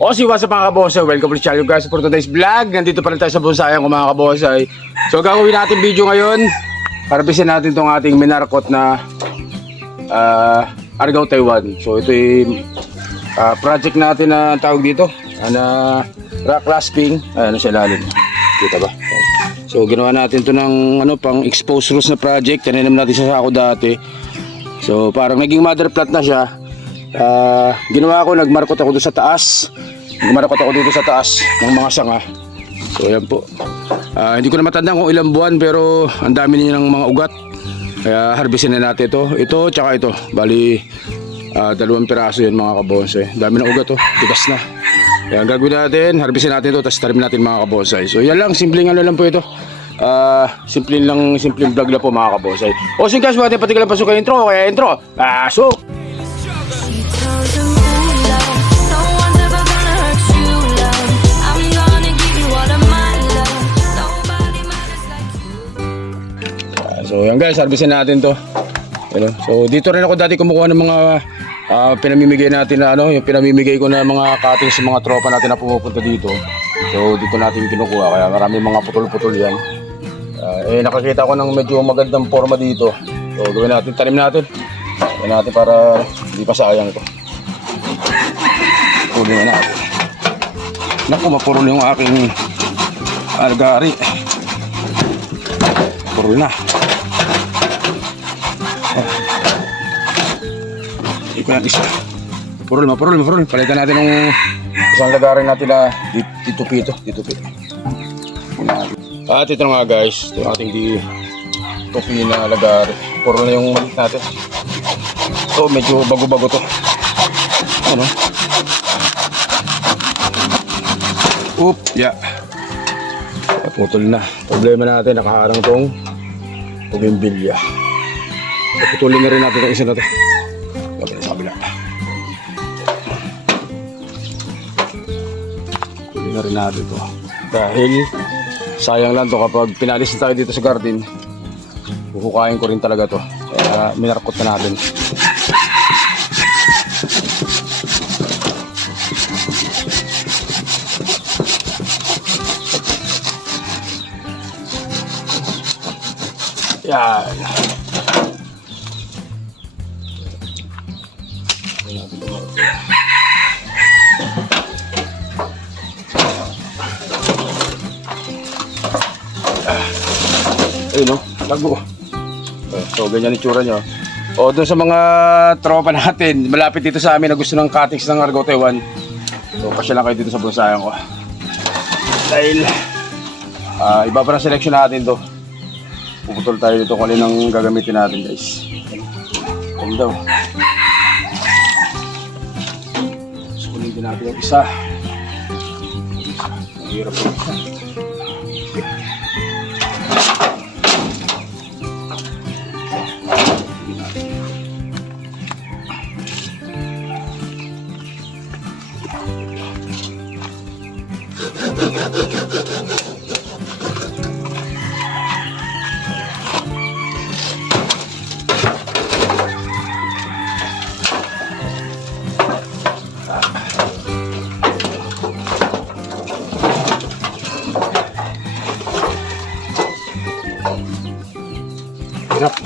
O si what's up mga kabosay, welcome to the channel guys for today's vlog. Nandito pa rin tayo sa bonsai ko mga kabosay. So gagawin natin video ngayon, harbisin natin tong ating minarkot na Argao Taiwan. So ito yung project natin na tawag dito na rock rasping. Ayan sa ilalim, kita ba? So ginawa natin to ng pang exposed roots na project. Tinanim natin sa sako dati. So parang naging mother plant na siya. Ginawa ko, nagmarkot ako doon sa taas. Nagmarkot ako dito sa taas ng mga sanga. So yan po. Hindi ko na matandaan kung ilang buwan, pero ang dami niya ng mga ugat. Kaya harbisin na natin ito. Ito tsaka ito. Bali 2 piraso yan mga kabonsai. Dami ng ugat to, tigas na. Kaya gagawin natin, harbisin natin ito, tapos tarim natin mga kabonsai. So yan lang, simpleng lang po ito. Simpleng vlog lang po mga kabonsai. O sige guys, mga patigalan pasok kayo intro. Kaya intro, pasok! So yan guys, harbisin natin to. So dito rin ako dati kumukuha ng mga pinamimigay natin na yung pinamimigay ko na mga cutting sa mga tropa natin na pumupunta dito. So dito natin kinukuha, kaya marami mga putol-putol yan. Nakakita ko ng medyo magandang forma dito. So gawin natin, tanim natin. Gawin natin para hindi pa sayang ito. Pulin na natin. Naku, mapurol yung aking algari. Purol na. Iko yung isa. Purol. Palitan natin ng isang lagarin natin na ditupi ito. At ito nga guys, ito yung ating ditupi na lagarin. Purol na yung malit natin. So medyo bago-bago to. Ano? Yeah. Putol na. Problema natin, nakaharang tong bumimbilya. Putulin na rin natin itong isa na ito. Sa kabila. Putulin na rin natin ito. Dahil sayang lang ito kapag pinalis na tayo dito sa garden, huhukain ko rin talaga ito. Kaya minarkot na natin. Yan. Ayun lago. So ganyan yung tsura nyo. O doon sa mga tropa natin, malapit dito sa amin na gusto ng cuttings ng Argao Taiwan. So pasya lang kayo dito sa bonsayan ko. Dahil iba pa na selection natin to. Puputol tayo dito kung alin ang gagamitin natin guys. Yan daw. Sukunin din natin yung isa. Mahirap po isa. Hirap.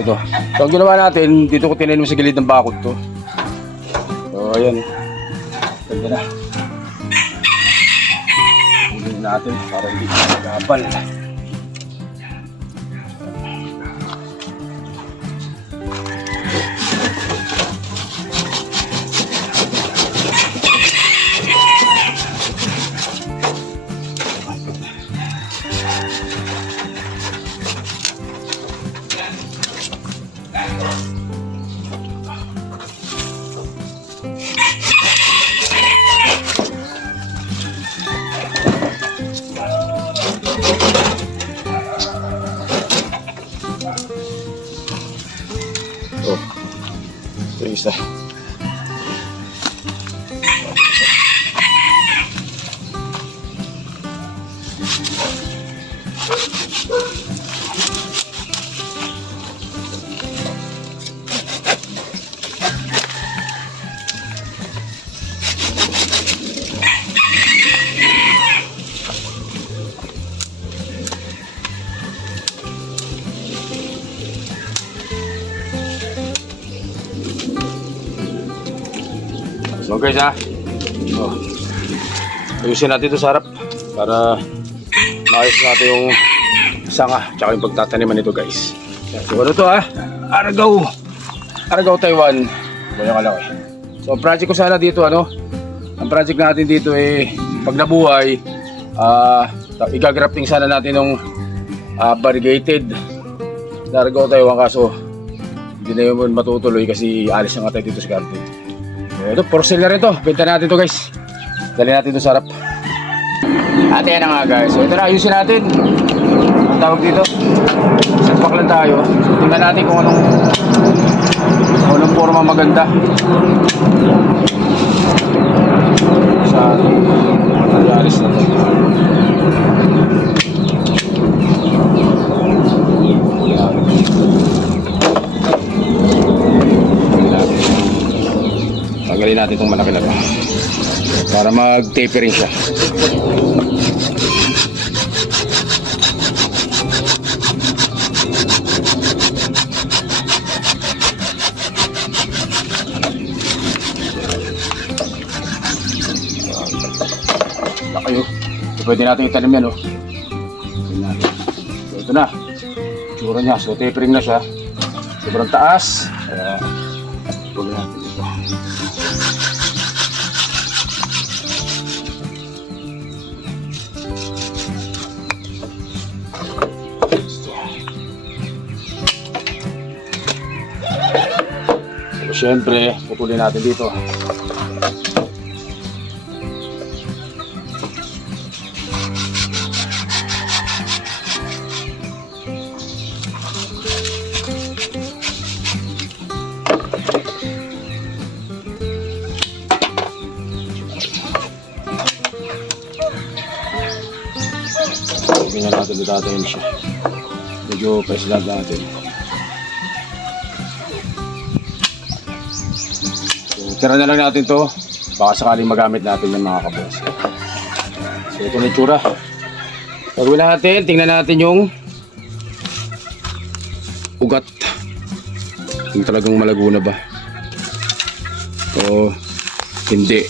Ito. So ang ginawa natin, dito ko tinanim sa gilid ng bakod to. So ayan. Ganda na. Pulin natin para hindi magabal. Ito yung isa. So guys so, ayusin natin ito sa harap para maayos natin yung sanga tsaka yung pagtataniman nito guys. So ano to Argao Taiwan. Ganyan kalaki. So ang project ko sana dito ang project natin dito pag nabuhay igagrafting sana natin yung variegated na Argao Taiwan, kaso hindi na yun matutuloy kasi alis na nga tayo dito sa garden. Ito, for sale na rin ito. Benta natin ito guys. Dali natin ito sa harap. At yan na nga guys. So ito na, ayusin natin. Ang tawag dito. Setback lang tayo. So tingnan natin kung anong forma maganda. Sa materialis na ito. Tanggalin natin itong malaki na ito para mag-tapering siya. Laki so, pwede natin itanim yan so, ito na tsura niya. So tapering na siya, sobrang taas, kaya huwag natin ito. So, syempre, pupulin natin dito. Tingnan natin dito natin siya. Medyo pa-slab natin. So, tira na lang natin to. Baka sakaling magamit natin yung mga kabos. So ito na yung tsura. Gagawin natin, tingnan natin yung ugat. Kung talagang malago na ba. O hindi.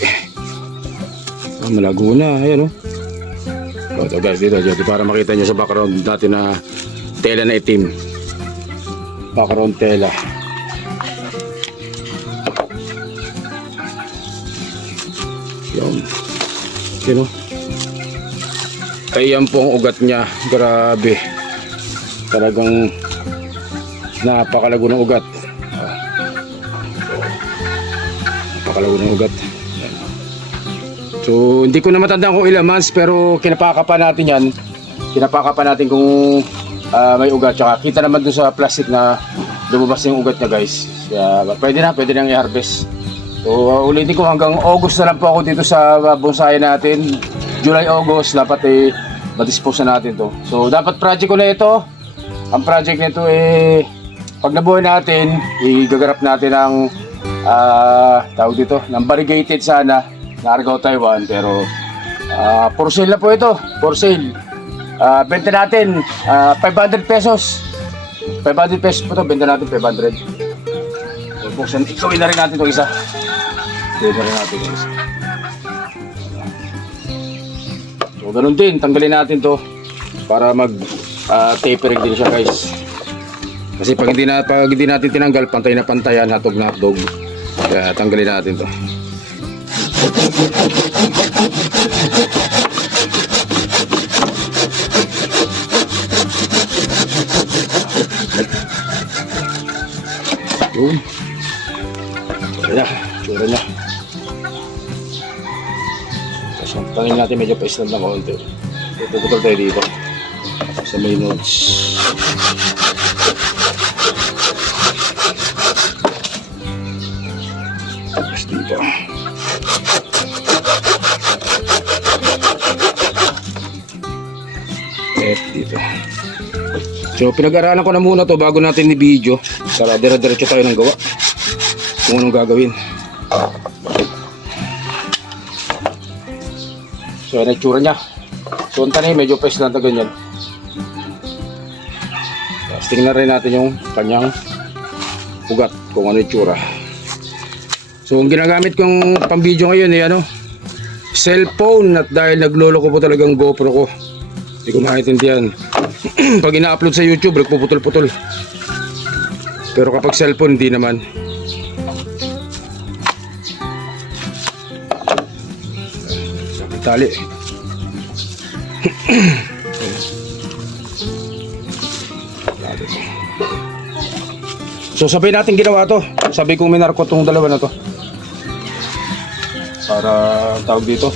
Malago na. Ayan ito guys, dito para makita nyo sa background natin na tela na itim. Background tela. Yan. Yan ay yan po ang ugat niya. Grabe. Talagang napakalago ng ugat. Napakalago ng ugat. So hindi ko na matandaan kung ilang months, pero kinapakapan natin yan. Kinapakapan natin kung may ugat. Tsaka kita naman dun sa plastic na lumabas yung ugat niya guys. Kaya pwede nang i-harvest. So ulitin ko, hanggang August na lang po ako dito sa bonsai natin. July, August dapat madispose na natin to. So dapat project ko na ito. Ang project nito pag nabuhay natin, igagarap natin ang tawag dito, ng variegated sana na Argao Taiwan, pero for sale na po ito. For sale. Benta natin 500 pesos. 500 pesos po ito. Benta natin 500. So, buksan. Ikawin na rin natin itong isa. Ikawin na rin natin itong isa. So, ganun din. Tanggalin natin to para mag tapering din siya guys. Kasi pag hindi natin tinanggal, pantay na pantayan, hatog na hotdog. Kaya tanggalin natin to. Yun. Ayan na, tsura niya. Tapos tangin natin, medyo pa-island ng konti. Puputol tayo dito sa may nodes. So pinag-aralan ko na muna to bago natin i-video para dire-diretso tayo ng gawa kung anong gagawin. So yan ang itsura niya. So ang tanim medyo pwes na ganyan. Tapos tingnan rin natin yung kanyang ugat kung ano yung itsura. So ang ginagamit kong pang video ngayon ay cellphone, at dahil naglolo ko po talagang GoPro ko, hindi ko maintindihan. Pag ina-upload sa YouTube nagpuputol-putol, pero kapag cellphone hindi naman. Tali. So sabay natin ginawa to. Sabay kong minarko tong dalawa na to para tawag dito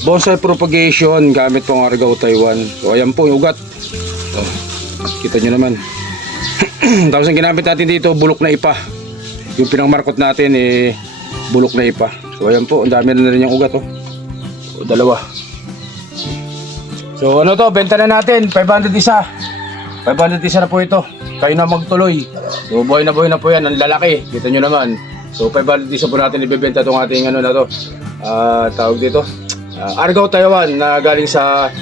bonsai propagation gamit pong Argao Taiwan. So ayan po yung ugat. So, kita nyo naman. Tapos ang ginamit natin dito bulok na ipa. Yung pinangmarkot natin bulok na ipa. So ayan po, ang dami na rin yung ugat o dalawa. So ano to, benta na natin 500 isa. 500 isa na po ito. Kayo na magtuloy. So buhay na po yan, ang lalaki. Kita nyo naman. So 500 isa po natin ibebenta itong ating na to. Tawag dito Argao Taiwan na galing sa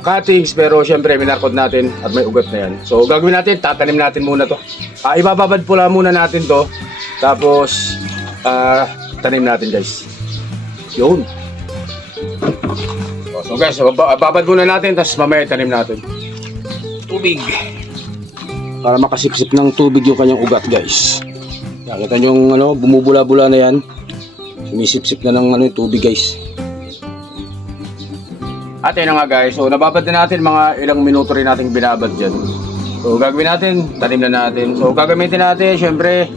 cuttings, pero syempre minarkod natin at may ugat na yan. So gagawin natin, tatanim natin muna to. Ibababad pula muna natin to. Tapos tanim natin guys. Yun. So guys, babad muna natin, tapos mamaya tanim natin. Tubig. Para makasipsip ng tubig yung kanyang ugat guys. Nakita nyo yung bumubula-bula na yan. Sumisip-sip na ng tubig guys. At yun na nga guys, so nababad na natin, mga ilang minuto rin natin binabad dyan. So gagawin natin, tanim na natin. So gagamitin natin syempre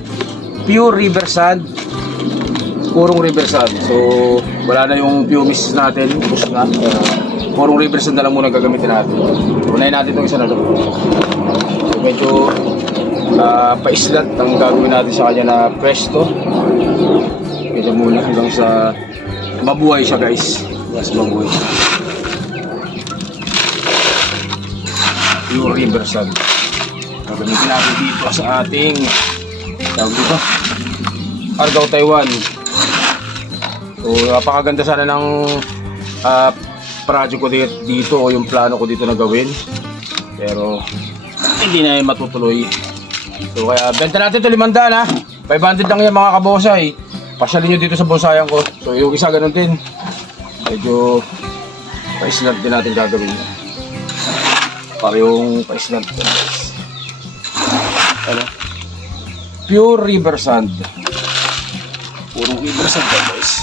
pure river sand, purong river sand. So wala na yung pumice natin, bus na. Purong river sand na lang muna gagamitin natin. So unahin natin itong isa na ito. So medyo paislat ang gagawin natin sa kanya na pwesto. Medyo muna hanggang sa mabuhay siya guys. Mas mabuhay siya. Pure river sand. Gagamitin natin dito sa ating tawag dito Argao Taiwan. So napakaganda sana ng project ko dito o yung plano ko dito na gawin, pero hindi na yung matutuloy. So kaya benta natin ito 500 500 lang yan mga kabosay. Pasyalin nyo dito sa bonsayan ko. So yung isa ganun din. Medyo paislant din natin gagawin yan. Para yung paislant din guys. Pure river sand. Purong river sand guys.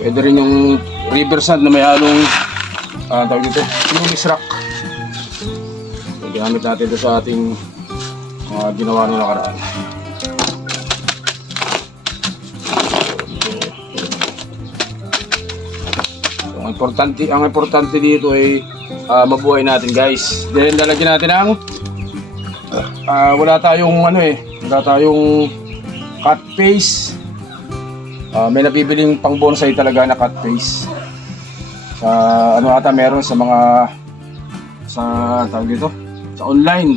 Pwede rin yung river sand na may halong tawag dito, pumice rock. So, ginamit natin ito sa ating ginawa nung nakaraan. So, ang importante dito ay mabuhay natin guys. Then lalagyan natin ang wala tayong wala tayong cut paste. May nabibiling pang bonsai talaga na cut paste. Sa ata meron sa mga tawag dito sa online.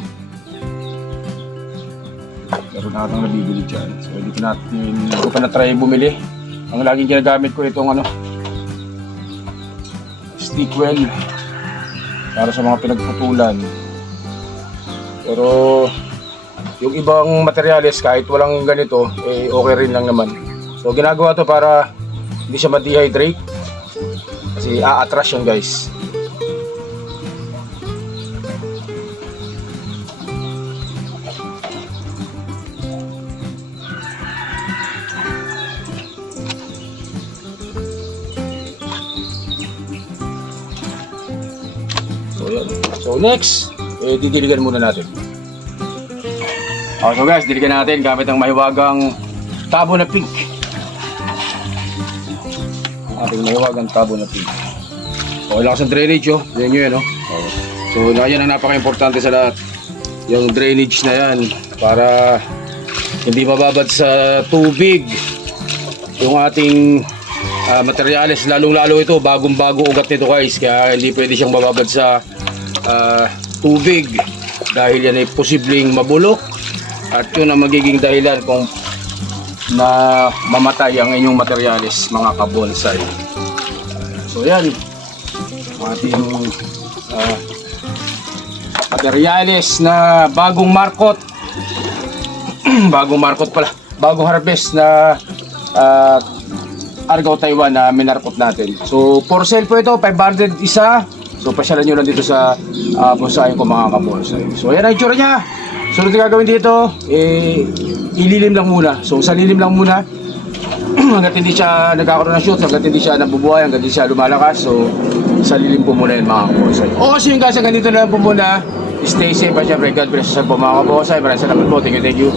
Meron atang nabibili dyan. So hindi ko pa na-try bumili. Ang laging ginagamit ko itong stick well para sa mga pinagputulan. Pero yung ibang materyales kahit walang ganito okay rin lang naman. So ginagawa to para hindi siya ma-dehydrate kasi aatras yun guys. So yun. So next, didiligan muna natin. So guys, diligan natin gamit ang mahiwagang tabo na pink. Ating mahiwagang tabo na pink. Okay lang sa drainage yan yun So yan ang napaka-importante sa lahat. Yung drainage na yan para hindi mababad sa tubig. yung ating materyales, lalong-lalo ito, bagong-bago ugat nito guys, kaya hindi pwede siyang mababad sa tubig dahil yan ay posibleng mabulok at yun ang magiging dahilan kung na mamatay ang inyong materyales mga kabonsai. So yan ang ating materyales na bagong markot bagong markot pala, bagong harvest na Argao Taiwan na minarkot natin. So for sale po ito, 500 isa. So pasyalan nyo lang dito sa bonsai ko mga kabonsai. So ayan ang itsura niya. Sunod na gagawin dito, ililim lang muna. So sa lilim lang muna hanggat hindi siya nagkakaroon ng shoot, hanggat hindi siya nabubuhay, hanggat hindi siya lumalakas. So sa lilim po muna yun mga kabonsai. O kasi yung guys, ganito na lang po muna. Stay safe at syempre God bless sa po mga kabonsai. Maraming salamat po. Thank you.